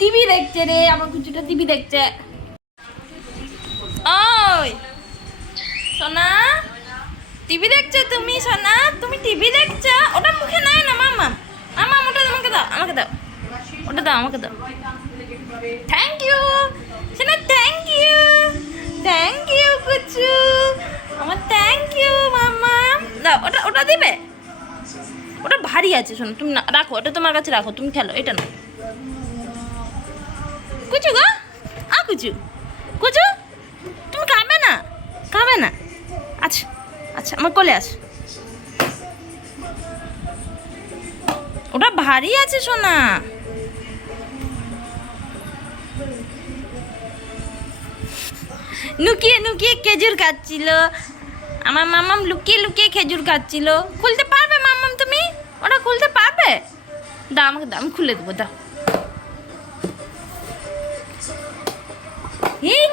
TV দেখছে রে, আমার কুচুটা টিভি দেখছে। ওই সোনা, টিভি দেখছো তুমি? সোনা তুমি টিভি দেখছো? ওটা মুখে নাই না মামা। মামা ওটা আমাকে দাও, আমাকে দাও, ওটা দাও, আমাকে দাও। থ্যাংক ইউ সোনা, থ্যাংক ইউ, থ্যাংক ইউ কুচু আমার, থ্যাংক ইউ মামা। দাও ওটা, ওটা দিবে? ওটা ভারী আছে শোনো, তুমি না রাখো, ওটা তোমার কাছে রাখো, তুমি খেলো, এটা না। কুচু গো, কুচু, কুচু তুমি খাবে না? খাবে না? আচ্ছা আচ্ছা, আমার কোলে আস। ওটা ভারী আছে সোনা। লুকিয়ে লুকিয়ে খেজুর খাচ্ছিল আমার মামাম, লুকিয়ে লুকিয়ে খেজুর খাচ্ছিল। খুলতে পারবে মামাম তুমি? ওটা খুলতে পারবে? দাও আমাকে, দাও, আমি খুলে দেবো, দাও। এই